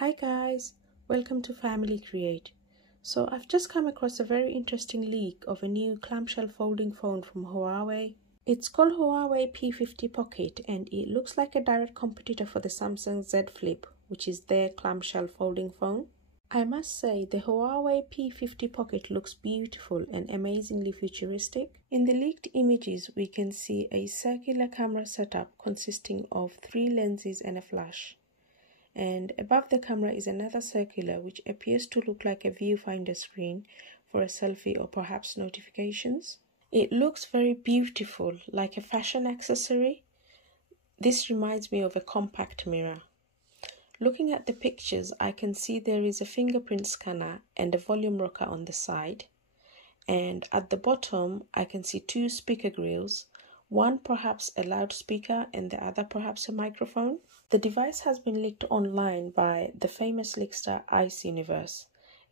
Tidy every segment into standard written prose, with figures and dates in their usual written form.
Hi guys, welcome to Family Create. So I've just come across a very interesting leak of a new clamshell folding phone from Huawei. It's called Huawei P50 Pocket and it looks like a direct competitor for the Samsung Z Flip, which is their clamshell folding phone. I must say the Huawei P50 Pocket looks beautiful and amazingly futuristic. In the leaked images we can see a circular camera setup consisting of 3 lenses and a flash. And above the camera is another circular which appears to look like a viewfinder screen for a selfie or perhaps notifications. It looks very beautiful, like a fashion accessory. This reminds me of a compact mirror. Looking at the pictures, I can see there is a fingerprint scanner and a volume rocker on the side. And at the bottom, I can see 2 speaker grills, one perhaps a loudspeaker and the other perhaps a microphone. The device has been leaked online by the famous leakster Ice Universe,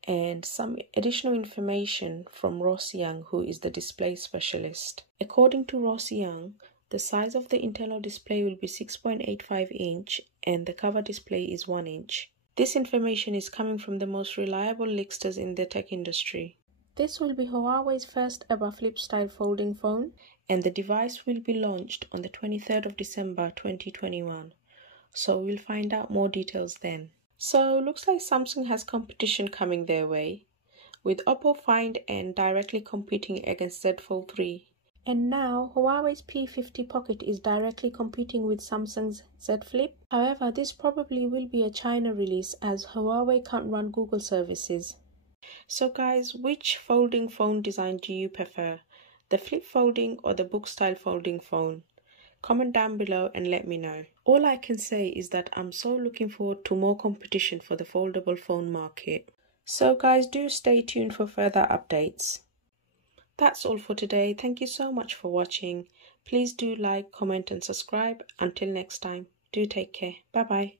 and some additional information from Ross Young, who is the display specialist. According to Ross Young, the size of the internal display will be 6.85 inch and the cover display is 1 inch. This information is coming from the most reliable leaksters in the tech industry. This will be Huawei's first ever flip-style folding phone, and the device will be launched on the 23rd of December 2021. So we'll find out more details then. So looks like Samsung has competition coming their way, with Oppo Find N directly competing against Z Fold 3. And now Huawei's P50 Pocket is directly competing with Samsung's Z Flip. However, this probably will be a China release as Huawei can't run Google services. So guys, which folding phone design do you prefer? The flip folding or the book style folding phone? Comment down below and let me know. All I can say is that I'm so looking forward to more competition for the foldable phone market. So guys, do stay tuned for further updates. That's all for today. Thank you so much for watching. Please do like, comment and subscribe. Until next time, do take care. Bye bye.